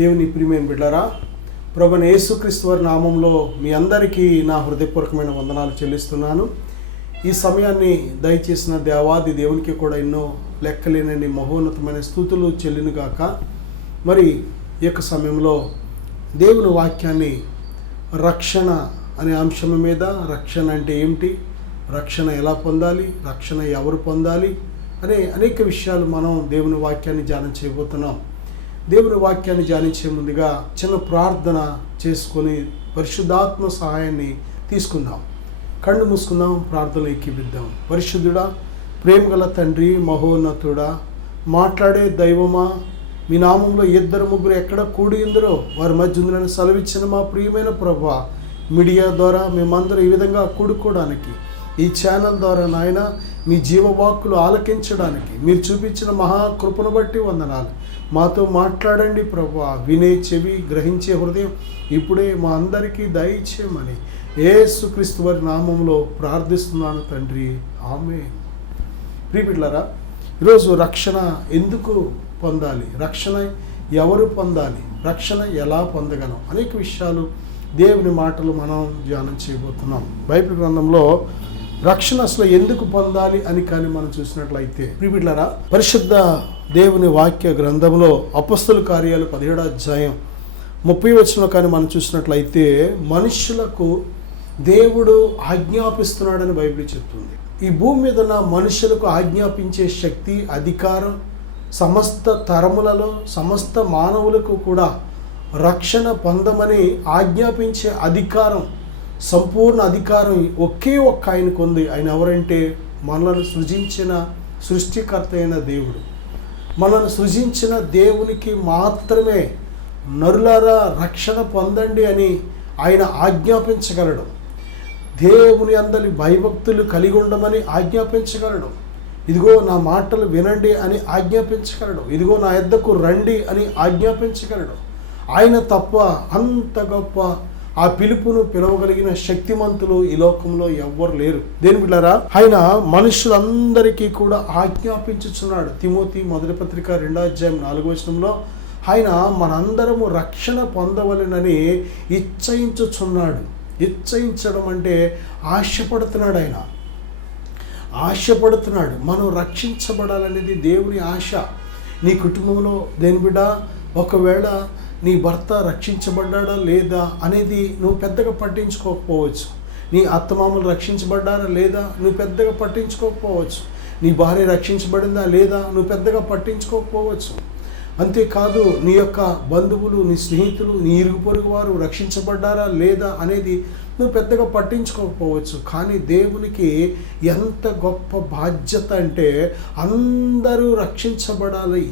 దేవుని ప్రియమైన బిడ్డలారా, ప్రభువైన యేసుక్రీస్తు వారి నామంలో మీ అందరికీ నా హృదయపూర్వకమైన వందనాలు చెల్లిస్తున్నాను. ఈ సమయాన్ని దయచేసిన దేవాది దేవునికి కూడా ఎన్నో లెక్కలేనని మహోన్నతమైన స్తుతులు చెల్లినగాక. మరి ఈ యొక్క సమయంలో దేవుని వాక్యాన్ని రక్షణ అనే అంశం మీద, రక్షణ అంటే ఏమిటి, రక్షణ ఎలా పొందాలి, రక్షణ ఎవరు పొందాలి అనే అనేక విషయాలు మనం దేవుని వాక్యాన్ని ధ్యానం చేయబోతున్నాం. దేవుని వాక్యాన్ని ధ్యానించే ముందుగా చిన్న ప్రార్థన చేసుకొని పరిశుద్ధాత్మ సహాయాన్ని తీసుకుందాం. కళ్ళు మూసుకుందాం, ప్రార్థనలు ఎక్కిపిద్దాం. పరిశుద్ధుడా, ప్రేమగల తండ్రి, మహోన్నతుడా, మాట్లాడే దైవమా, మీ నామంలో 2-3 ఎక్కడ కూడి ఉందరో వారి మధ్య ఉందని సెలవిచ్చిన మా ప్రియమైన ప్రభువా, మీడియా ద్వారా మేమందరం ఈ విధంగా కూడుకోవడానికి, ఈ ఛానల్ ద్వారా నాయన మీ జీవవాక్కులు ఆలకించడానికి మీరు చూపించిన మహాకృపను బట్టి వందనాలు. మాతో మాట్లాడండి ప్రభువా, వినే చెవి, గ్రహించే హృదయం ఇప్పుడే మా అందరికీ దయచేయమని యేసుక్రీస్తు వారి నామంలో ప్రార్థిస్తున్నాను తండ్రి, ఆమేన్. ప్రియబిడ్డలారా, ఈరోజు రక్షణ ఎందుకు పొందాలి, రక్షణ ఎవరు పొందాలి, రక్షణ ఎలా పొందగలం అనేక విషయాలు దేవుని మాటలు మనం ధ్యానం చేయబోతున్నాం. బైబిల్ గ్రంథంలో రక్షణ అసలు ఎందుకు పొందాలి అని కానీ మనం చూసినట్లయితే, ప్రియబిడ్డలారా, పరిశుద్ధ దేవుని వాక్య గ్రంథంలో అపొస్తలుల కార్యాలు 17వ అధ్యాయం 30వ వచనంలో కానీ మనం చూసినట్లయితే, మనుషులకు దేవుడు ఆజ్ఞాపిస్తున్నాడని బైబిల్ చెప్తుంది. ఈ భూమి మీద ఉన్న మనుషులకు ఆజ్ఞాపించే శక్తి, అధికారం సమస్త తరములలో సమస్త మానవులకు కూడా రక్షణ పొందమని ఆజ్ఞాపించే అధికారం, సంపూర్ణ అధికారం ఒకే ఒక్క ఆయనకు ఉంది. ఆయన ఎవరంటే మనల్ని సృజించిన సృష్టికర్త అయిన దేవుడు. మనల్ని సృజించిన దేవునికి మాత్రమే నరులారా రక్షణ పొందండి అని ఆయన ఆజ్ఞాపించగలడు. దేవుని అందరి భయభక్తులు కలిగి ఉండమని ఆజ్ఞాపించగలడు. ఇదిగో నా మాటలు వినండి అని ఆజ్ఞాపించగలడు. ఇదిగో నా యొద్దకు రండి అని ఆజ్ఞాపించగలడు. ఆయన తప్ప అంత గొప్ప ఆ పిలుపును పిలవగలిగిన శక్తిమంతులు ఈ లోకంలో ఎవ్వరు లేరు. దేని బిడ్డలారా, ఆయన మనుషులందరికీ కూడా ఆజ్ఞాపించుచున్నాడు. తిమోతి మొదటి పత్రిక 2వ అధ్యాయం 4వ వచనంలో ఆయన మనందరము రక్షణ పొందవలెనని ఇచ్చయించుచున్నాడు. ఇచ్చయించడం అంటే ఆశపడుతున్నాడు. ఆయన ఆశపడుతున్నాడు. మనం రక్షించబడాలనేది దేవుని ఆశ. నీ కుటుంబంలో దేని బిడ్డ, ఒకవేళ నీ భర్త రక్షించబడ్డాడా లేదా అనేది నువ్వు పెద్దగా పట్టించుకోకపోవచ్చు. నీ అత్తమామలు రక్షించబడ్డారా లేదా నువ్వు పెద్దగా పట్టించుకోకపోవచ్చు. నీ భార్య రక్షించబడిందా లేదా నువ్వు పెద్దగా పట్టించుకోకపోవచ్చు. అంతేకాదు, నీ యొక్క బంధువులు, నీ స్నేహితులు, నీ ఇరుగు పొరుగు వారు రక్షించబడ్డారా లేదా అనేది నువ్వు పెద్దగా పట్టించుకోకపోవచ్చు. కానీ దేవునికి ఎంత గొప్ప బాధ్యత అంటే అందరూ రక్షించబడాలి.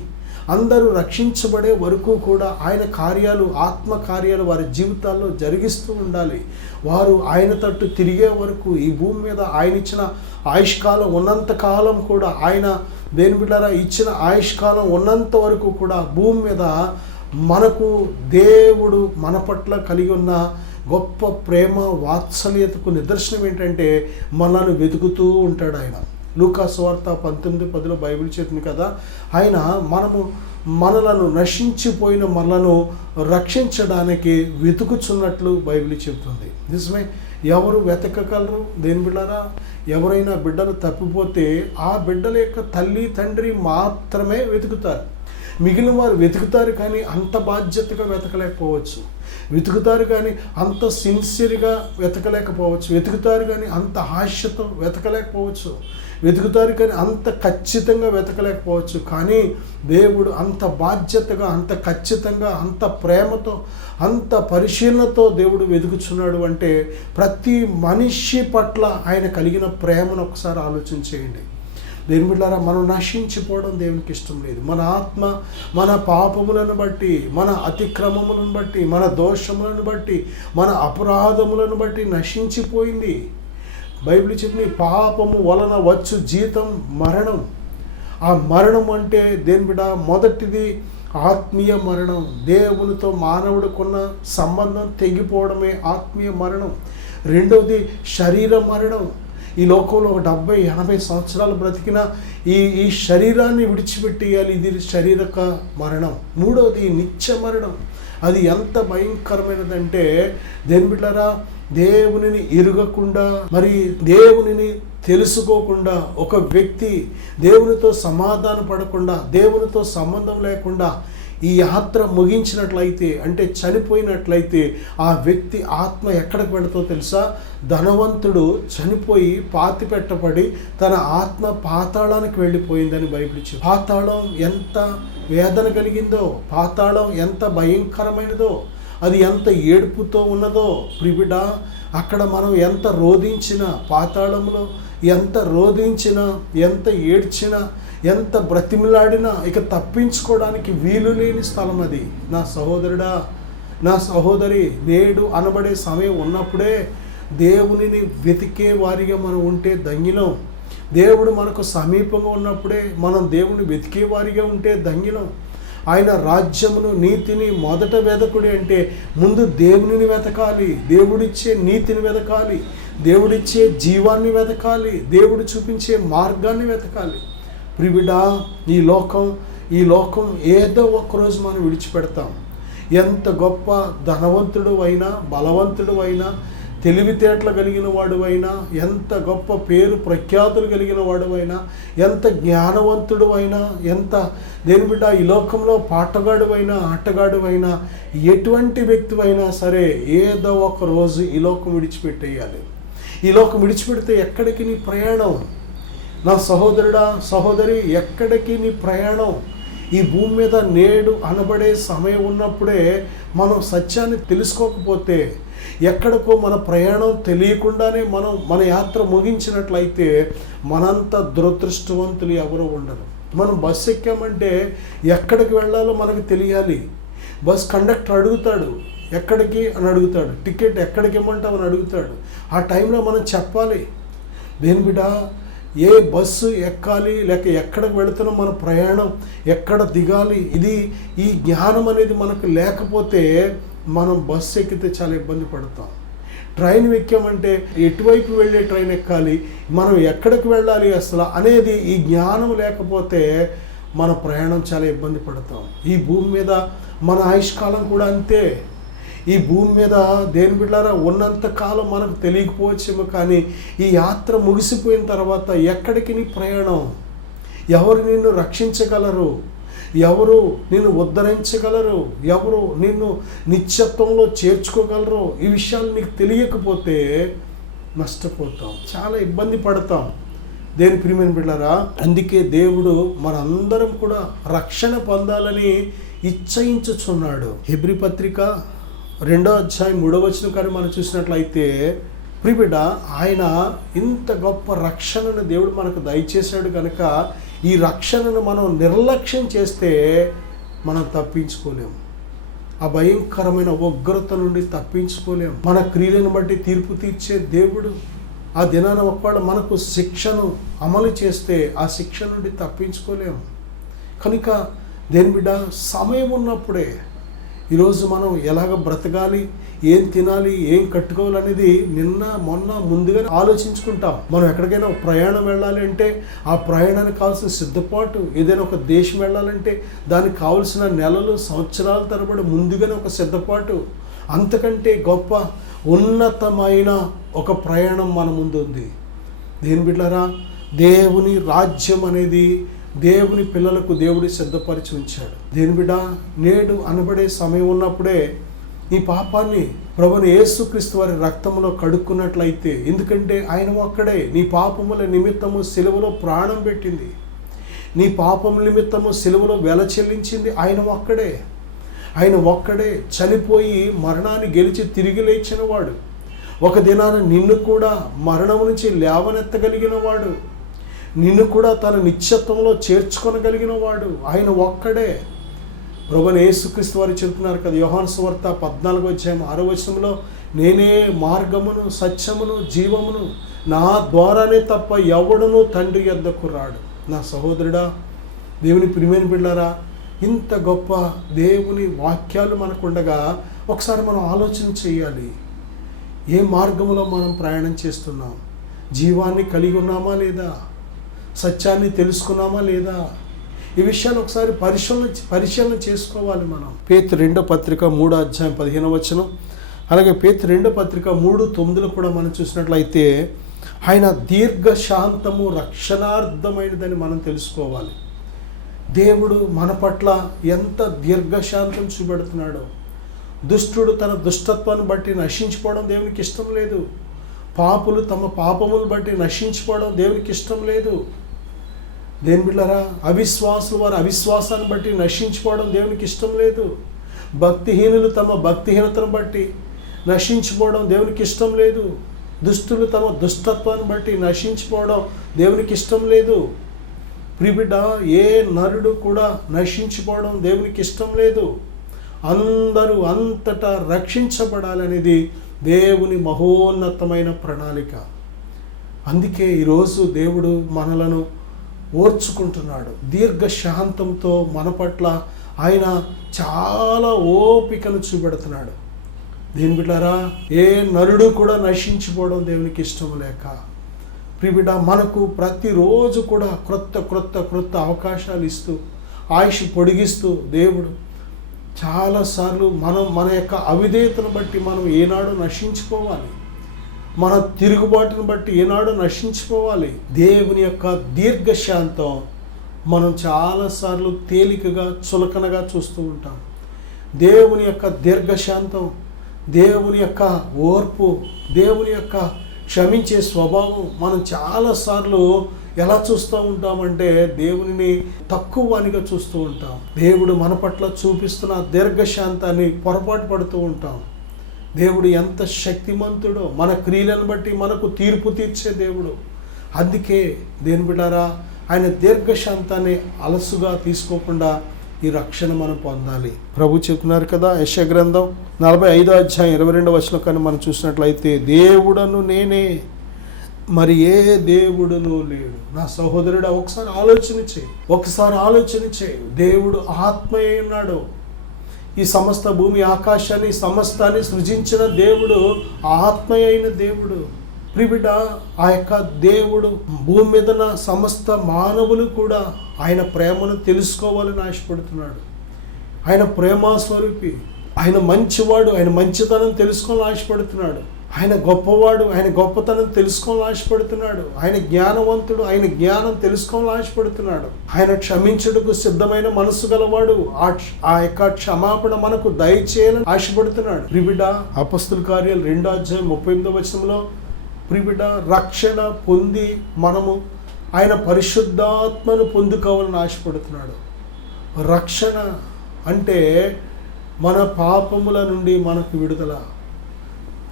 అందరూ రక్షించబడే వరకు కూడా ఆయన కార్యాలు, ఆత్మ కార్యాలు వారి జీవితాల్లో జరిగిస్తూ ఉండాలి. వారు ఆయన తట్టు తిరిగే వరకు, ఈ భూమి మీద ఆయన ఇచ్చిన ఆయుష్కాలం ఉన్నంతకాలం కూడా, ఆయన దేని బిడ్డలారా ఇచ్చిన ఆయుష్కాలం ఉన్నంత వరకు కూడా భూమి మీద మనకు దేవుడు మన పట్ల కలిగి ఉన్న గొప్ప ప్రేమ, వాత్సల్యతకు నిదర్శనం ఏంటంటే మనల్ని వెతుకుతూ ఉంటాడు ఆయన. లూకా సువార్త 19:10 బైబిల్ చెప్తుంది కదా, ఆయన మనలను నశించిపోయిన మనలను రక్షించడానికి వెతుకుచున్నట్లు బైబిల్ చెప్తుంది. నిజమే. ఎవరు వెతకగలరు దేని బిడ్డలారా? ఎవరైనా బిడ్డలు తప్పిపోతే ఆ బిడ్డల యొక్క తల్లి తండ్రి మాత్రమే వెతుకుతారు. మిగిలిన వారు వెతుకుతారు కానీ అంత బాధ్యతగా వెతకలేకపోవచ్చు. వెతుకుతారు కానీ అంత సిన్సియర్గా వెతకలేకపోవచ్చు. వెతుకుతారు కానీ అంత ఆశతో వెతకలేకపోవచ్చు. వెతుకుతారు కానీ అంత ఖచ్చితంగా వెతకలేకపోవచ్చు. కానీ దేవుడు అంత బాధ్యతగా, అంత ఖచ్చితంగా, అంత ప్రేమతో, అంత పరిశీలనతో దేవుడు వెతుకుచున్నాడు. అంటే ప్రతి మనిషి పట్ల ఆయన కలిగిన ప్రేమను ఒకసారి ఆలోచించేయండి. దేని బిడ్డలారా, మనం నశించిపోవడం దేవునికి ఇష్టం లేదు. మన ఆత్మ మన పాపములను బట్టి, మన అతిక్రమములను బట్టి, మన దోషములను బట్టి, మన అపరాధములను బట్టి నశించిపోయింది. బైబిల్ చెప్పింది, పాపము వలన వచ్చు జీతం మరణం. ఆ మరణం అంటే దేని బిడ్డ, మొదటిది ఆత్మీయ మరణం. దేవునితో మానవుడికున్న సంబంధం తెగిపోవడమే ఆత్మీయ మరణం. రెండవది శరీర మరణం. ఈ లోకంలో 70-80 సంవత్సరాలు బ్రతికిన ఈ శరీరాన్ని విడిచిపెట్టేయాలి, ఇది శారీరక మరణం. మూడవది నిత్య మరణం. అది ఎంత భయంకరమైనదంటే దేని బిడ్డలారా, దేవునిని ఎరుగకుండా, మరి దేవునిని తెలుసుకోకుండా ఒక వ్యక్తి దేవునితో సమాధాన పడకుండా, దేవునితో సంబంధం లేకుండా ఈ యాత్ర ముగించినట్లయితే, అంటే చనిపోయినట్లయితే, ఆ వ్యక్తి ఆత్మ ఎక్కడికి వెళుతో తెలుసా? ధనవంతుడు చనిపోయి పాతి పెట్టబడి తన ఆత్మ పాతాళానికి వెళ్ళిపోయిందని బైబిల్ చెప్తుంది. పాతాళం ఎంత వేదన కలిగిందో, పాతాళం ఎంత భయంకరమైనదో, అది ఎంత ఏడుపుతో ఉన్నదో ప్రిబిడ. అక్కడ మనం ఎంత రోధించినా, పాతాళంలో ఎంత రోధించినా, ఎంత ఏడ్చినా, ఎంత బ్రతిమిలాడినా ఇక తప్పించుకోవడానికి వీలు లేని స్థలం అది. నా సహోదరుడా, నా సహోదరి, నేడు అనబడే సమయం ఉన్నప్పుడే దేవునిని వెతికే వారిగా మనం ఉంటే ధన్యులం. దేవుడు మనకు సమీపంగా ఉన్నప్పుడే మనం దేవుని వెతికే వారిగా ఉంటే ధన్యులం. ఆయన రాజ్యమును, నీతిని మొదట వెతకుడి అంటే ముందు దేవునిని వెతకాలి, దేవుడిచ్చే నీతిని వెతకాలి, దేవుడిచ్చే జీవాన్ని వెతకాలి, దేవుడు చూపించే మార్గాన్ని వెతకాలి. ప్రియుడా, ఈ లోకం ఏదో ఒక్కరోజు మనం విడిచిపెడతాం. ఎంత గొప్ప ధనవంతుడు అయినా, బలవంతుడు అయినా, తెలివితేటలు కలిగిన వాడు అయినా, ఎంత గొప్ప పేరు ప్రఖ్యాతులు కలిగిన వాడు అయినా, ఎంత జ్ఞానవంతుడు అయినా, ఎంత దేని బిడ్డ ఈ లోకంలో పాటగాడు అయినా, ఆటగాడు అయినా, ఎటువంటి వ్యక్తి అయినా సరే ఏదో ఒక రోజు ఈ లోకం విడిచిపెట్టేయాలి. ఈ లోకం విడిచిపెడితే ఎక్కడికి నీ ప్రయాణం? నా సహోదరుడా, సహోదరి, ఎక్కడికి నీ ప్రయాణం? ఈ భూమి మీద నేడు అనబడే సమయం ఉన్నప్పుడే మనం సత్యాన్ని తెలుసుకోకపోతే, ఎక్కడికో మన ప్రయాణం తెలియకుండానే మన యాత్ర ముగించినట్లయితే మనంత దురదృష్టవంతులు ఎవరు ఉండరు. మనం బస్సు ఎక్కామంటే ఎక్కడికి వెళ్ళాలో మనకు తెలియాలి. బస్ కండక్టర్ అడుగుతాడు, ఎక్కడికి అని అడుగుతాడు, టికెట్ ఎక్కడికి ఇమ్మంటావు అని అడుగుతాడు. ఆ టైంలో మనం చెప్పాలి, దేని బిడ్డ ఏ బస్సు ఎక్కాలి, లేక ఎక్కడికి వెళుతున్నాం, మన ప్రయాణం ఎక్కడ దిగాలి, ఈ జ్ఞానం అనేది మనకు లేకపోతే మనం బస్సు ఎక్కితే చాలా ఇబ్బంది పడతాం. ట్రైన్ ఎక్కామంటే ఎటువైపు వెళ్ళే ట్రైన్ ఎక్కాలి, మనం ఎక్కడికి వెళ్ళాలి అసలు అనేది ఈ జ్ఞానం లేకపోతే మన ప్రయాణం చాలా ఇబ్బంది పడతాం. ఈ భూమి మీద మన ఆయుష్కాలం కూడా అంతే. ఈ భూమి మీద దేని బిడ్డలారా ఉన్నంత కాలం మనకు తెలియకపోవచ్చేమో, కానీ ఈ యాత్ర ముగిసిపోయిన తర్వాత ఎక్కడికి నీ ప్రయాణం? ఎవరు నిన్ను రక్షించగలరు? ఎవరు నిన్ను ఉద్ధరించగలరు? ఎవరు నిన్ను నిత్యత్వంలో చేర్చుకోగలరు? ఈ విషయాలు నీకు తెలియకపోతే నష్టపోతాం, చాలా ఇబ్బంది పడతాం. దేని ప్రియమైన బిడ్డలారా, అందుకే దేవుడు మనందరం కూడా రక్షణ పొందాలని ఇచ్చయించుచున్నాడు. హెబ్రీ పత్రిక 2వ అధ్యాయం 3వ వచనం కానీ మనం చూసినట్లయితే, ప్రియబిడ్డ, ఆయన ఇంత గొప్ప రక్షణను దేవుడు మనకు దయచేశాడు కనుక ఈ రక్షణను మనం నిర్లక్ష్యం చేస్తే మనం తప్పించుకోలేము. ఆ భయంకరమైన ఉగ్రత నుండి తప్పించుకోలేము. మన క్రియలను బట్టి తీర్పు తీర్చే దేవుడు ఆ దినాన ఒకవేళ మనకు శిక్షను అమలు చేస్తే ఆ శిక్ష నుండి తప్పించుకోలేము. కనుక దేని బిడ్డ, సమయం ఉన్నప్పుడే ఈరోజు మనం ఎలాగ బ్రతకాలి, ఏం తినాలి, ఏం కట్టుకోవాలనేది నిన్న మొన్న ముందుగానే ఆలోచించుకుంటాం. మనం ఎక్కడికైనా ప్రయాణం వెళ్ళాలి అంటే ఆ ప్రయాణానికి కావాల్సిన సిద్ధపాటు, ఏదైనా ఒక దేశం వెళ్ళాలంటే దానికి కావాల్సిన నెలలు, సంవత్సరాల తరబడి ముందుగానే ఒక సిద్ధపాటు. అంతకంటే గొప్ప ఉన్నతమైన ఒక ప్రయాణం మన ముందు ఉంది. దేని బిడ్డలారా, దేవుని రాజ్యం అనేది దేవుని పిల్లలకు దేవుడు సిద్ధపరిచి ఉంచాడు. దేని బిడ్డ, నేడు అనబడే సమయం ఉన్నప్పుడే నీ పాపాన్ని ప్రభువైన యేసుక్రీస్తు వారి రక్తంలో కడుక్కున్నట్లయితే, ఎందుకంటే ఆయన ఒక్కడే నీ పాపముల నిమిత్తము సిలువలో ప్రాణం పెట్టింది, నీ పాపముల నిమిత్తము సిలువలో వెల చెల్లించింది ఆయన ఒక్కడే. ఆయన ఒక్కడే చనిపోయి మరణాన్ని గెలిచి తిరిగి లేచిన వాడు. ఒక దినాన నిన్ను కూడా మరణం నుంచి లేవనెత్తగలిగిన వాడు, నిన్ను కూడా తన నిత్యత్వంలో చేర్చుకొనగలిగిన వాడు ఆయన ఒక్కడే. ప్రభువైన యేసుక్రీస్తు వారు చెబుతున్నారు కదా, యోహాను సువార్త 14వ అధ్యాయం 6వ వచనంలో, నేనే మార్గమును, సత్యమును, జీవమును, నా ద్వారానే తప్ప ఎవడునూ తండ్రి యొద్దకు రాడు. నా సహోదరుడా, దేవుని ప్రియమైన బిడ్డలారా, ఇంత గొప్ప దేవుని వాక్యాలు మనకుండగా ఒకసారి మనం ఆలోచన చేయాలి. ఏ మార్గంలో మనం ప్రయాణం చేస్తున్నాం? జీవాన్ని కలిగి ఉన్నామా లేదా? సత్యాన్ని తెలుసుకున్నామా లేదా? ఈ విషయాన్ని ఒకసారి పరిశీలన చేసుకోవాలి మనం. పేతురు 2వ పత్రిక 3వ అధ్యాయం 15వ వచనం, అలాగే పేతురు 2వ పత్రిక 3:9 కూడా మనం చూసినట్లయితే ఆయన దీర్ఘశాంతము రక్షణార్థమైనదని మనం తెలుసుకోవాలి. దేవుడు మన పట్ల ఎంత దీర్ఘశాంతం చూపెడుతున్నాడో. దుష్టుడు తన దుష్టత్వాన్ని బట్టి నశించిపోవడం దేవునికి ఇష్టం లేదు. పాపులు తమ పాపములు బట్టి నశించిపోవడం దేవునికి ఇష్టం లేదు. దేని బిడ్డలారా, అవిశ్వాసులు వారి అవిశ్వాసాన్ని బట్టి నశించిపోవడం దేవునికి ఇష్టం లేదు. భక్తిహీనులు తమ భక్తిహీనతను బట్టి నశించిపోవడం దేవునికి ఇష్టం లేదు. దుష్టులు తమ దుష్టత్వాన్ని బట్టి నశించిపోవడం దేవునికి ఇష్టం లేదు. ప్రియబిడ్డ, ఏ నరుడు కూడా నశించిపోవడం దేవునికి ఇష్టం లేదు. అందరూ అంతటా రక్షించబడాలనేది దేవుని మహోన్నతమైన ప్రణాళిక. అందుకే ఈరోజు దేవుడు మనలను ఓర్చుకుంటున్నాడు. దీర్ఘశాంతంతో మన పట్ల ఆయన చాలా ఓపికను చూపెడుతున్నాడు. దీని బిడ్డారా, ఏ నరుడు కూడా నశించిపోవడం దేవునికి ఇష్టం లేక, ప్రియబిడ్డ, మనకు ప్రతిరోజు కూడా క్రొత్త అవకాశాలు ఇస్తూ ఆయుష్ పొడిగిస్తూ దేవుడు చాలాసార్లు మన యొక్క అవిధేయతను బట్టి మనం ఏనాడు నశించిపోవాలి, మన తిరుగుబాటును బట్టి ఏనాడు నశించిపోవాలి. దేవుని యొక్క దీర్ఘశాంతం మనం చాలాసార్లు తేలికగా చులకనగా చూస్తూ ఉంటాం. దేవుని యొక్క దీర్ఘశాంతం, దేవుని యొక్క ఓర్పు, దేవుని యొక్క క్షమించే స్వభావం మనం చాలాసార్లు ఎలా చూస్తూ ఉంటామంటే దేవునిని తక్కువ వానిగా చూస్తూ ఉంటాం. దేవుడు మన పట్ల చూపిస్తున్న దీర్ఘశాంతాన్ని పొరపాటు పడుతూ ఉంటాం. దేవుడు ఎంత శక్తిమంతుడో, మన క్రియలను బట్టి మనకు తీర్పు తీర్చే దేవుడు. అందుకే దేని బిడ్డారా, ఆయన దీర్ఘశాంతాన్ని అలసుగా తీసుకోకుండా ఈ రక్షణ మనం పొందాలి. ప్రభు చెప్తున్నారు కదా, యెషయా గ్రంథం 45వ అధ్యాయం 22వ వచనం కానీ మనం చూసినట్లయితే, దేవుడను నేనే, మరి ఏ దేవుడును లేడు. నా సహోదరుడు, ఒకసారి ఆలోచన చేయి. దేవుడు ఆత్మయే ఉన్నాడు. ఈ సమస్త భూమి ఆకాశాన్ని సమస్తాన్ని సృజించిన దేవుడు ఆత్మయైన దేవుడు. ప్రియబిడ్డ, ఆ యొక్క దేవుడు భూమి మీద సమస్త మానవులు కూడా ఆయన ప్రేమను తెలుసుకోవాలని ఆశపడుతున్నాడు. ఆయన ప్రేమాస్వరూపి, ఆయన మంచివాడు, ఆయన మంచితనం తెలుసుకోవాలని ఆశపడుతున్నాడు. ఆయన గొప్పవాడు, ఆయన గొప్పతనం తెలుసుకోవాలని ఆశపడుతున్నాడు. ఆయన జ్ఞానవంతుడు, ఆయన జ్ఞానం తెలుసుకోవాలని ఆశపడుతున్నాడు. ఆయన క్షమించుటకు సిద్ధమైన మనసు గలవాడు. ఆ యొక్క క్షమాపణ మనకు దయచేయాలని ఆశపడుతున్నాడు. ప్రియబిడ్డ, అపొస్తలుల కార్యాలు 2వ అధ్యాయం 38వ వచనంలో, ప్రియబిడ్డ, రక్షణ పొంది మనము ఆయన పరిశుద్ధాత్మను పొందుకోవాలని ఆశపడుతున్నాడు. రక్షణ అంటే మన పాపముల నుండి మనకు విడుదల,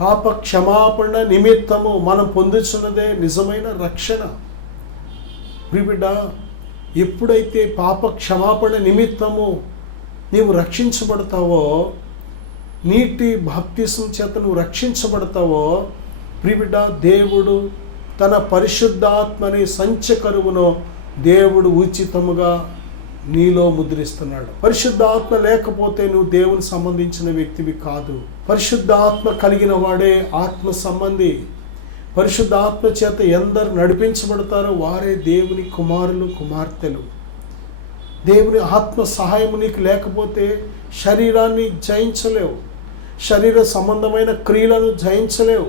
పాప క్షమాపణ నిమిత్తము మనం పొందుతున్నదే నిజమైన రక్షణ. ప్రియబిడ్డ, ఎప్పుడైతే పాప క్షమాపణ నిమిత్తము నీవు రక్షించబడతావో, నీటి బాప్తిసం చేత నువ్వు రక్షించబడతావో, ప్రియబిడ్డ, దేవుడు తన పరిశుద్ధాత్మని సంచకరువును దేవుడు ఉచితముగా నీలో ముద్రిస్తున్నాడు. పరిశుద్ధాత్మ లేకపోతే నువ్వు దేవుని సంబంధించిన వ్యక్తివి కాదు. పరిశుద్ధాత్మ కలిగిన వాడే ఆత్మ సంబంధి. పరిశుద్ధాత్మ చేత ఎందరు నడిపించబడతారో వారే దేవుని కుమారులు, కుమార్తెలు. దేవుని ఆత్మ సహాయం నీకు లేకపోతే శరీరాన్ని జయించలేవు, శరీర సంబంధమైన క్రియలను జయించలేవు,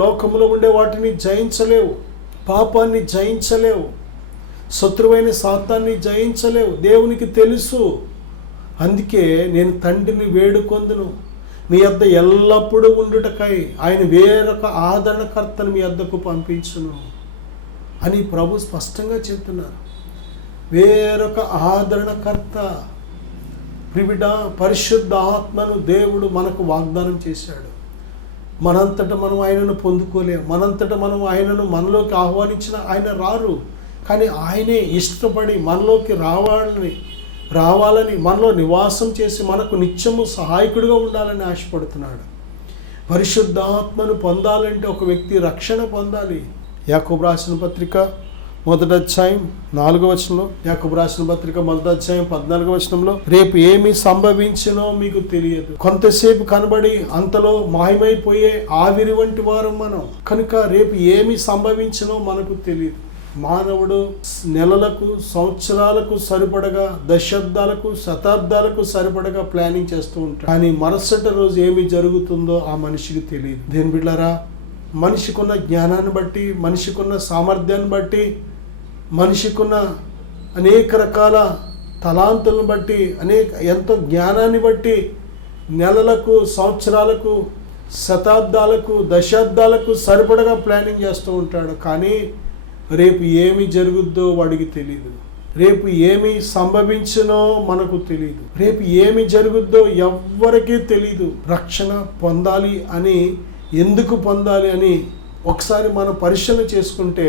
లోకములో ఉండే వాటిని జయించలేవు, పాపాన్ని జయించలేవు, శత్రువైన సాతాన్ని జయించలేవు. దేవునికి తెలుసు. అందుకే నేను తండ్రిని వేడుకొందును, మీ యొద్ద ఎల్లప్పుడూ ఉండుటకై ఆయన వేరొక ఆదరణకర్తను మీ యొద్దకు పంపించును అని ప్రభు స్పష్టంగా చెప్తున్నారు. వేరొక ఆదరణకర్త, ప్రియబిడ్డ, పరిశుద్ధ ఆత్మను దేవుడు మనకు వాగ్దానం చేశాడు. మనంతట మనం ఆయనను పొందుకోలేము. మనంతట మనం ఆయనను మనలోకి ఆహ్వానించిన ఆయన రారు. కానీ ఆయనే ఇష్టపడి మనలోకి రావాలని మనలో నివాసం చేసి మనకు నిత్యము సహాయకుడిగా ఉండాలని ఆశపడుతున్నాడు. పరిశుద్ధాత్మను పొందాలంటే ఒక వ్యక్తి రక్షణ పొందాలి. యాకోబు రాసిన పత్రిక 1వ అధ్యాయం 4వ వచనంలో, యాకోబు రాసిన పత్రిక 1వ అధ్యాయం 14వ వచనంలో, రేపు ఏమి సంభవించినో మీకు తెలియదు, కొంతసేపు కనబడి అంతలో మాయమైపోయే ఆవిరి వంటి వారం మనం కనుక రేపు ఏమి సంభవించినో మనకు తెలియదు. మానవుడు నెలలకు, సంవత్సరాలకు సరిపడగా, దశాబ్దాలకు, శతాబ్దాలకు సరిపడగా ప్లానింగ్ చేస్తూ ఉంటాడు. కానీ మరుసటి రోజు ఏమి జరుగుతుందో ఆ మనిషికి తెలియదు. దేని బిడ్డారా, మనిషికున్న జ్ఞానాన్ని బట్టి, మనిషికున్న సామర్థ్యాన్ని బట్టి, మనిషికున్న అనేక రకాల తలాంతులను బట్టి, ఎంతో జ్ఞానాన్ని బట్టి నెలలకు, సంవత్సరాలకు, శతాబ్దాలకు, దశాబ్దాలకు సరిపడగా ప్లానింగ్ చేస్తూ ఉంటాడు. కానీ రేపు ఏమి జరుగుద్దో వాడికి తెలియదు. రేపు ఏమి సంభవించునో మనకు తెలియదు. రేపు ఏమి జరుగుద్దో ఎవ్వరికీ తెలియదు. రక్షణ పొందాలి అని, ఎందుకు పొందాలి అని ఒకసారి మనం పరిశీలన చేసుకుంటే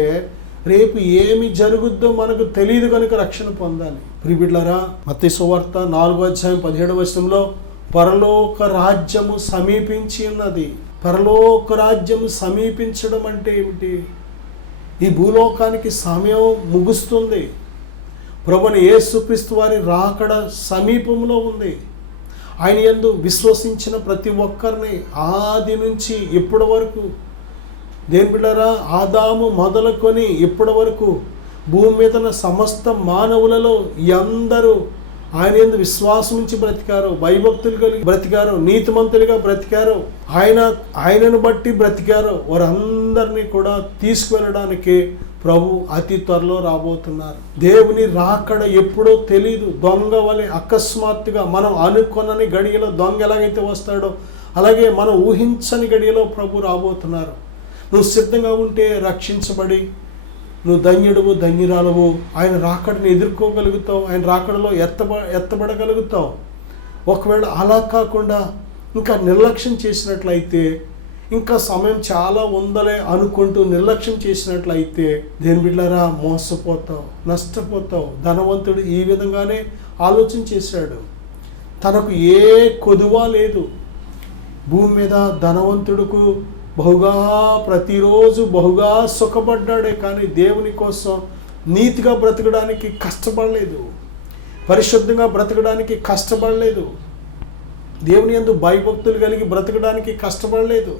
రేపు ఏమి జరుగుద్దో మనకు తెలియదు కనుక రక్షణ పొందాలి. ప్రియబిడ్డలారా, మత్తయి సువార్త 4:17 పరలోక రాజ్యము సమీపించి ఉన్నది. పరలోక రాజ్యము సమీపించడం అంటే ఏమిటి? ఈ భూలోకానికి సమయం ముగుస్తుంది. ప్రభువైన యేసుక్రీస్తు వారి రాకడ సమీపంలో ఉంది. ఆయన యందు విశ్వసించిన ప్రతి ఒక్కరిని ఆది నుంచి ఇప్పటి వరకు, దేని బిడ్డలారా, ఆదాము మొదలుకొని ఇప్పటి వరకు భూమి మీద సమస్త మానవులలో అందరూ ఆయన యందు విశ్వాసం ఉంచి బ్రతికారు, భయభక్తులు కలిగి బ్రతికారు, నీతిమంతులుగా బ్రతికారు, ఆయనను బట్టి బ్రతికారు. వారందరినీ కూడా తీసుకువెళ్ళడానికి ప్రభు అతి త్వరలో రాబోతున్నారు. దేవుని రాకడ ఎప్పుడో తెలీదు. దొంగ వలె అకస్మాత్తుగా మనం అనుకొనని గడియలో దొంగ ఎలాగైతే వస్తాడో అలాగే మనం ఊహించని గడియలో ప్రభు రాబోతున్నారు. నువ్వు సిద్ధంగా ఉంటే రక్షించబడి నువ్వు ధన్యుడువు, ధన్యురాలవు. ఆయన రాకడని ఎదుర్కోగలుగుతావు. ఆయన రాకడలో ఎత్తబడగలుగుతావు. ఒకవేళ అలా కాకుండా ఇంకా నిర్లక్ష్యం చేసినట్లయితే, ఇంకా సమయం చాలా ఉందలే అనుకుంటూ నిర్లక్ష్యం చేసినట్లయితే, దేని బిడ్డలారా, మోసపోతావు, నష్టపోతావు. ధనవంతుడు ఈ విధంగానే ఆలోచన చేశాడు. తనకు ఏ కొదువా లేదు. భూమి మీద ధనవంతుడుకు ప్రతిరోజు బహుగా సుఖపడ్డాడే కానీ దేవుని కోసం నీతిగా బ్రతకడానికి కష్టపడలేదు, పరిశుద్ధంగా బ్రతకడానికి కష్టపడలేదు, దేవుని యందు భయభక్తులు కలిగి బ్రతకడానికి కష్టపడలేదు,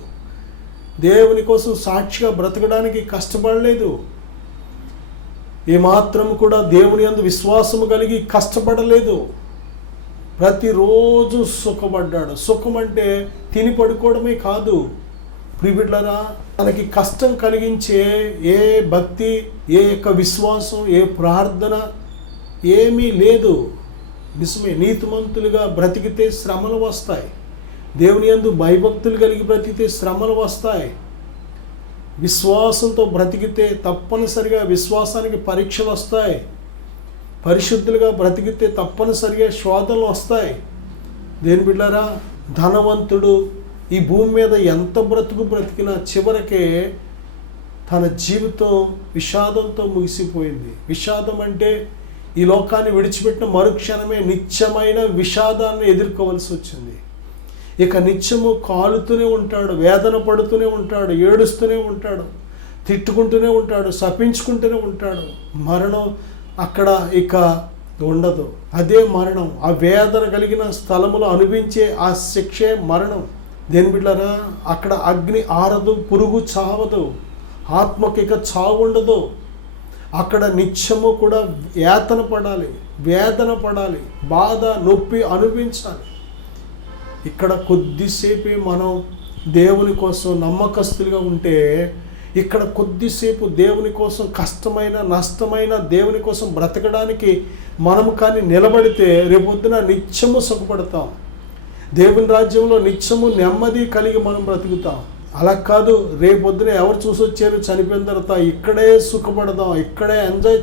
దేవుని కోసం సాక్షిగా బ్రతకడానికి కష్టపడలేదు, ఏమాత్రం కూడా దేవుని యందు విశ్వాసము కలిగి కష్టపడలేదు. ప్రతిరోజు సుఖపడ్డాడు. సుఖం అంటే తిని పడుకోవడమే కాదు ప్రియబిడ్డలారా, తనకి కష్టం కలిగించే ఏ భక్తి, ఏ యొక్క విశ్వాసం, ఏ ప్రార్థన ఏమీ లేదు. నిజమే, నీతిమంతులుగా బ్రతికితే శ్రమలు వస్తాయి. దేవుని యందు భయభక్తులు కలిగి బ్రతికితే శ్రమలు వస్తాయి. విశ్వాసంతో బ్రతికితే తప్పనిసరిగా విశ్వాసానికి పరీక్షలు వస్తాయి. పరిశుద్ధులుగా బ్రతికితే తప్పనిసరిగా శోధనలు వస్తాయి. దేని బిడ్డలారా, ధనవంతుడు ఈ భూమి మీద ఎంత బ్రతికినా చివరికే తన జీవితం విషాదంతో ముగిసిపోయింది. విషాదం అంటే ఈ లోకాన్ని విడిచిపెట్టిన మరుక్షణమే నిత్యమైన విషాదాన్ని ఎదుర్కోవలసి వచ్చింది. ఇక నిత్యము కాలుతూనే ఉంటాడు, వేదన పడుతూనే ఉంటాడు, ఏడుస్తూనే ఉంటాడు, తిట్టుకుంటూనే ఉంటాడు, శపించుకుంటూనే ఉంటాడు. మరణం అక్కడ ఇక ఉండదు. అదే మరణం. ఆ వేదన కలిగిన స్థలములో అనుభవించే ఆ శిక్షే మరణం. దేని బిడ్డలారా, అక్కడ అగ్ని ఆరదు, పురుగు చావదు, ఆత్మకి ఇక చావు ఉండదు. అక్కడ నిత్యము కూడా యాతన పడాలి, వేదన పడాలి, బాధ నొప్పి అనుభవించాలి. ఇక్కడ కొద్దిసేపే మనం దేవుని కోసం నమ్మకస్తులుగా ఉంటే, ఇక్కడ కొద్దిసేపు దేవుని కోసం కష్టమైన నష్టమైన దేవుని కోసం బ్రతకడానికి మనము కానీ నిలబడితే రేపొద్దున నిత్యము సుఖపడతాం. దేవుని రాజ్యంలో నిత్యము నెమ్మది కలిగి మనం బ్రతుకుతాం. అలా కాదు, రేపొద్దున ఎవరు చూసి వచ్చారు చనిపోయిన తర్వాత ఇక్కడే సుఖపడదాం, ఇక్కడే ఎంజాయ్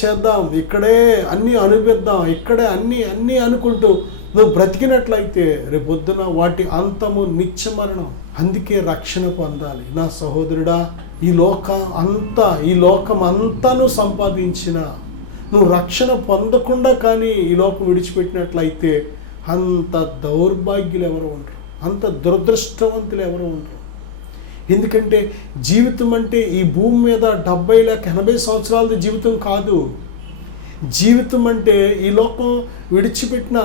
చేద్దాం, ఇక్కడే అన్నీ అనుభవిద్దాం, ఇక్కడే అన్నీ అనుకుంటూ నువ్వు బ్రతికినట్లయితే రేపొద్దున వాటి అంతము నిత్య మరణం. అందుకే రక్షణ పొందాలి. నా సహోదరుడా, ఈ లోకం అంతాను సంపాదించిన నువ్వు రక్షణ పొందకుండా కానీ ఈ లోకం విడిచిపెట్టినట్లయితే అంత దౌర్భాగ్యులు ఎవరు ఉండరు, అంత దురదృష్టవంతులు ఎవరు ఉండరు. ఎందుకంటే జీవితం అంటే ఈ భూమి మీద 70 లేక 80 సంవత్సరాలది జీవితం కాదు. జీవితం అంటే ఈ లోకం విడిచిపెట్టిన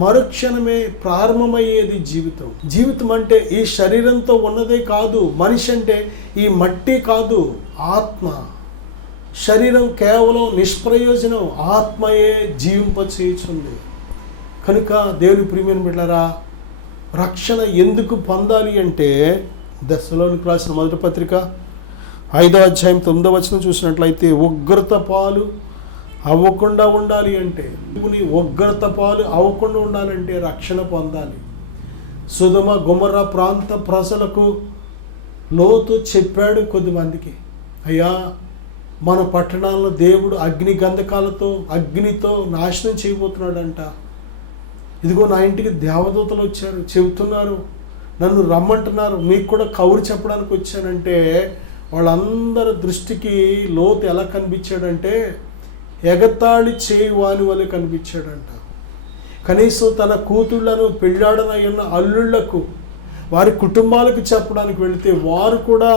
మరుక్షణమే ప్రారంభమయ్యేది జీవితం. జీవితం అంటే ఈ శరీరంతో ఉన్నదే కాదు. మనిషి అంటే ఈ మట్టి కాదు, ఆత్మ. శరీరం కేవలం నిష్ప్రయోజనం, ఆత్మయే జీవింపచేయుచుంది. కనుక దేవుని ప్రియమైన బిడ్డలారా, రక్షణ ఎందుకు పొందాలి అంటే దశలోనికి రాసిన మొదటి పత్రిక 5వ అధ్యాయం 9వ వచనం చూసినట్లయితే, ఉగ్రత పాలు అవ్వకుండా ఉండాలి అంటే, ఉగ్రత పాలు అవ్వకుండా ఉండాలంటే రక్షణ పొందాలి. సొదొమ గొమొర్రా ప్రాంత ప్రజలకు లోతు చెప్పాడు కొద్దిమందికి, అయ్యా మన పట్టణాలను దేవుడు అగ్ని గంధకాలతో అగ్నితో నాశనం చేయబోతున్నాడంట. ఇదిగో నా ఇంటికి దేవదూతలు వచ్చారు, చెబుతున్నారు, నన్ను రమ్మంటున్నారు, మీకు కూడా కబురు చెప్పడానికి వచ్చానంటే వాళ్ళందరి దృష్టికి లోతు ఎలా కనిపించాడంటే ఎగతాళి చేయువాని వలె కనిపించాడంట. కనీసం తన కూతుళ్లను పెళ్ళాడనయ్యున్న అల్లుళ్లకు వారి కుటుంబాలకు చెప్పడానికి వెళితే వారు కూడా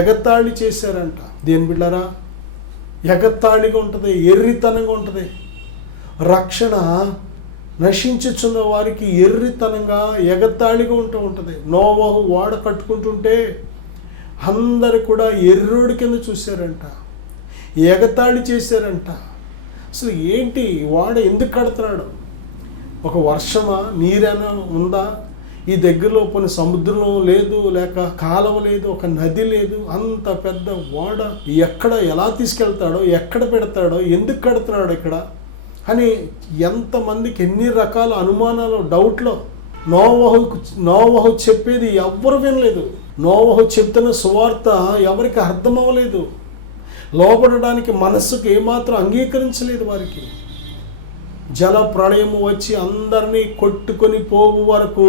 ఎగతాళి చేశారంట. దేని బిడ్డారా, ఎగతాళిగా ఉంటుంది, ఎర్రితనంగా ఉంటుంది. రక్షణ నశించుచున్న వారికి ఎర్రితనంగా ఎగతాళిగా ఉంటుంది. నోవహు ఓడ కట్టుకుంటుంటే అందరు కూడా ఎర్రుడి కింద చూశారంట, ఎగతాళి చేశారంట. అసలు ఏంటి వాడ ఎందుకు కడుతున్నాడు? ఒక వర్షమా, నీరైనా ఉందా? ఈ దగ్గరలో కొన్ని సముద్రం లేదు, లేక కాలువ లేదు, ఒక నది లేదు. అంత పెద్ద ఓడ ఎక్కడ ఎలా తీసుకెళ్తాడో, ఎక్కడ పెడతాడో, ఎందుకు కడుతున్నాడో ఇక్కడ అని ఎంతమందికి ఎన్ని రకాల అనుమానాలు, డౌట్లో. నోవహు చెప్పేది ఎవ్వరు వినలేదు. నోవహు చెప్తున్న సువార్త ఎవరికి అర్థం అవ్వలేదు. లోబడడానికి మనస్సుకు ఏమాత్రం అంగీకరించలేదు వారికి. జల ప్రళయము వచ్చి అందరినీ కొట్టుకొని పోవు వరకు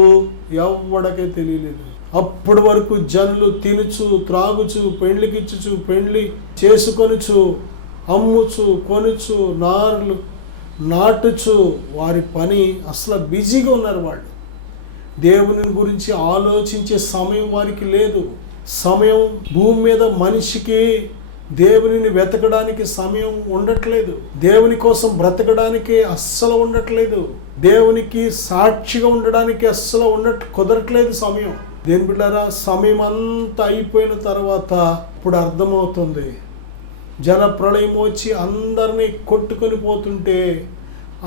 ఎవ్వడకే తెలియలేదు. అప్పటి వరకు జనులు తినుచు, త్రాగుచు, పెండ్లికిచ్చుచు, పెండ్లి చేసుకొనుచు, అమ్ముచు, కొనుచు, నారులు నాటుచు వారి పని అసలు బిజీగా ఉన్నారు. వాళ్ళు దేవుని గురించి ఆలోచించే సమయం వారికి లేదు. సమయం భూమి మీద మనిషికి దేవునిని వెతకడానికి సమయం ఉండట్లేదు. దేవుని కోసం బ్రతకడానికి అస్సలు ఉండట్లేదు. దేవునికి సాక్షిగా ఉండడానికి అస్సలు కుదరట్లేదు సమయం. దేని బిడ్డారా, సమయం అంతా అయిపోయిన తర్వాత ఇప్పుడు అర్థమవుతుంది. జల ప్రళయం వచ్చి అందరినీ కొట్టుకొని పోతుంటే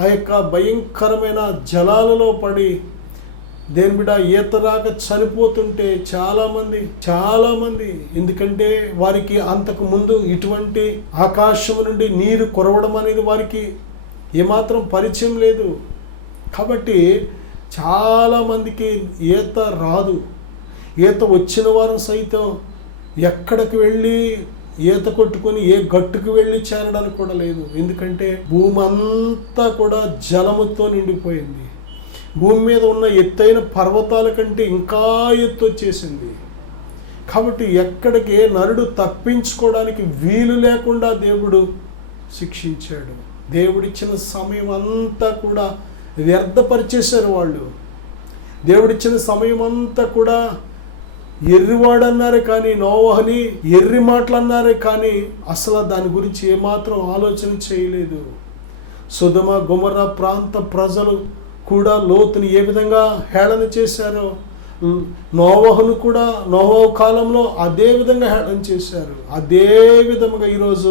ఆ యొక్క భయంకరమైన జలాలలో పడి దేని బిడ్డ ఈత రాక చనిపోతుంటే చాలామంది ఎందుకంటే వారికి అంతకు ముందు ఇటువంటి ఆకాశం నుండి నీరు కురవడం అనేది వారికి ఏమాత్రం పరిచయం లేదు. కాబట్టి చాలామందికి ఈత రాదు. ఈత వచ్చిన వారు సైతం ఎక్కడికి వెళ్ళి ఈత కొట్టుకొని ఏ గట్టుకు వెళ్ళి చేరడానికి కూడా లేదు. ఎందుకంటే భూమి అంతా కూడా జలముతో నిండిపోయింది. భూమి మీద ఉన్న ఎత్తైన పర్వతాల కంటే ఇంకా ఎత్తు వచ్చేసింది. కాబట్టి ఎక్కడికి నరుడు తప్పించుకోవడానికి వీలు లేకుండా దేవుడు శిక్షించాడు. దేవుడిచ్చిన సమయం అంతా కూడా వ్యర్థపరిచేశారు వాళ్ళు. దేవుడిచ్చిన సమయం అంతా కూడా ఎర్రివాడన్నారే కానీ, నోవహుని ఎర్రి మాటలు అన్నారే కానీ అసలు దాని గురించి ఏమాత్రం ఆలోచన చేయలేదు. సొదొమ గొమొర్రా ప్రాంత ప్రజలు కూడా లోతుని ఏ విధంగా హేళన చేశారో, నోవహును కూడా నోవహు కాలంలో అదే విధంగా హేళన చేశారు. అదే విధముగా ఈరోజు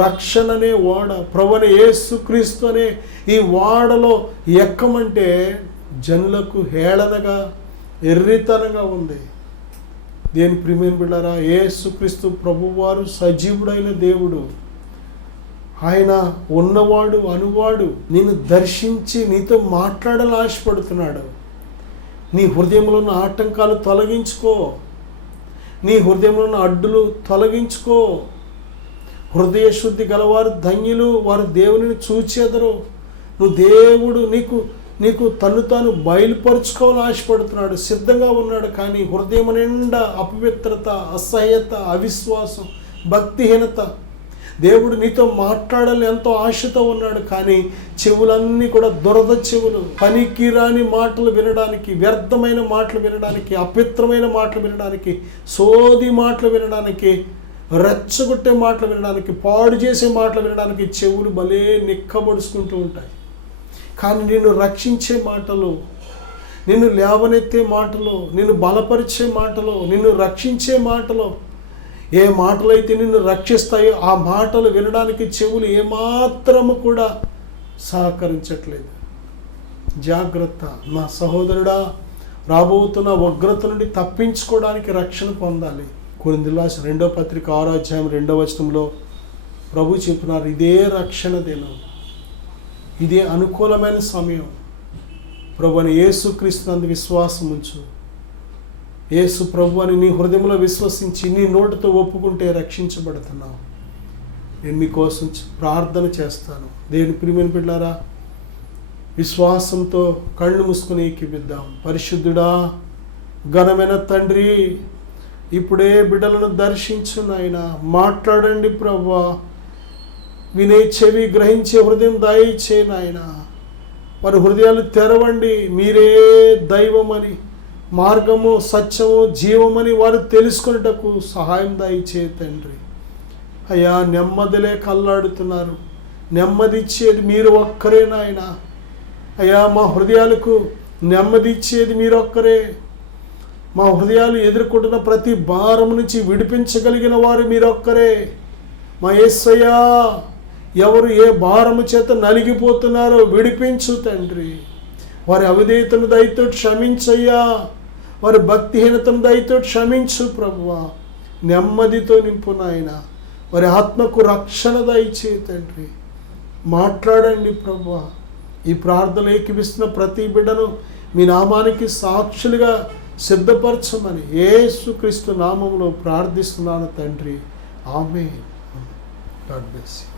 రక్షణ అనే ఓడ, ప్రభువైన యేసుక్రీస్తు అనే ఈ ఓడలో ఎక్కమంటే జనులకు హేళనగా, ఎర్రితనంగా ఉంది. దేని ప్రియమైన బిడ్డారా, యేసుక్రీస్తు ప్రభువారు సజీవుడైన దేవుడు. ఆయన ఉన్నవాడు, అనువాడు. నిన్ను దర్శించి నీతో మాట్లాడాలని ఆశపడుతున్నాడు. నీ హృదయంలో ఉన్న ఆటంకాలు తొలగించుకో, నీ హృదయంలో ఉన్న అడ్డులు తొలగించుకో. హృదయ శుద్ధి గలవారు ధన్యులు, వారు దేవునిని చూచెదరు. దేవుడు నీకు తను తాను బయలుపరుచుకోవాలని ఆశపడుతున్నాడు, సిద్ధంగా ఉన్నాడు. కానీ హృదయం నిండా అపవిత్రత, అసహ్యత, అవిశ్వాసం, భక్తిహీనత. దేవుడు నీతో మాట్లాడాలని ఎంతో ఆశతో ఉన్నాడు, కానీ చెవులన్నీ కూడా దురద చెవులు. పనికిరాని మాటలు వినడానికి, వ్యర్థమైన మాటలు వినడానికి, అపవిత్రమైన మాటలు వినడానికి, సోది మాటలు వినడానికి, రెచ్చగొట్టే మాటలు వినడానికి, పాడు చేసే మాటలు వినడానికి చెవులు భలే నిక్కబడుచుకుంటూ ఉంటాయి. కానీ నిన్ను రక్షించే మాటలు, నిన్ను లేవనెత్తే మాటలు, నిన్ను బలపరిచే మాటలు, నిన్ను రక్షించే మాటలు, ఏ మాటలైతే నిన్ను రక్షిస్తాయో ఆ మాటలు వినడానికి చెవులు ఏమాత్రము కూడా సహకరించట్లేదు. జాగ్రత్త నా సహోదరుడా, రాబోతున్న ఉగ్రత నుండి తప్పించుకోవడానికి రక్షణ పొందాలి. కొరింథీయుల 2వ పత్రిక 6వ అధ్యాయం 2వ వచనంలో ప్రభు చెప్తున్నారు, ఇదే రక్షణ దినం, ఇదే అనుకూలమైన సమయం. ప్రభువైన యేసుక్రీస్తునందు విశ్వాసం ఉంచు. యేసు ప్రభు అని నీ హృదయంలో విశ్వసించి నీ నోటితో ఒప్పుకుంటే రక్షించబడుతున్నావు. నేను మీకోసం ప్రార్థన చేస్తాను. దేవుని ప్రియమైన బిడ్డలారా, విశ్వాసంతో కళ్ళు మూసుకొని ఏకీపిద్దాం. పరిశుద్ధుడా, ఘనమైన తండ్రి, ఇప్పుడే బిడ్డలను దర్శించు నాయన. మాట్లాడండి ప్రభువా, వినే చెవి, గ్రహించే హృదయం దయచే నాయన. వారి హృదయాలు తెరవండి. మీరే దైవమని, మార్గము, సత్యము, జీవమని వారు తెలుసుకునేటకు సహాయం దయచే తండ్రి. అయ్యా, నెమ్మది లేక అల్లాడుతున్నారు. నెమ్మది ఇచ్చేది మీరు ఒక్కరే నాయన. అయ్యా, మా హృదయాలకు నెమ్మది ఇచ్చేది మీరు ఒక్కరే. మా హృదయాలు ఎదుర్కొంటున్న ప్రతి భారం నుంచి విడిపించగలిగిన వారు మీరు ఒక్కరే. మా యేసయ్యా, ఎవరు ఏ భారము చేత నలిగిపోతున్నారో విడిపించు తండ్రి. వారి అవిధేయతను దయతో క్షమించయ్యా. వారి భక్తిహీనతను దయతో క్షమించు ప్రభువా. నెమ్మదితో నింపు నాయన. వారి ఆత్మకు రక్షణ దయచే తండ్రి. మాట్లాడండి ప్రభువా. ఈ ప్రార్థన ఏకీపిస్తున్న ప్రతి బిడ్డను మీ నామానికి సాక్షులుగా సిద్ధపరచమని యేసుక్రీస్తు నామములో ప్రార్థిస్తున్నాను తండ్రి. ఆమేన్. God bless you.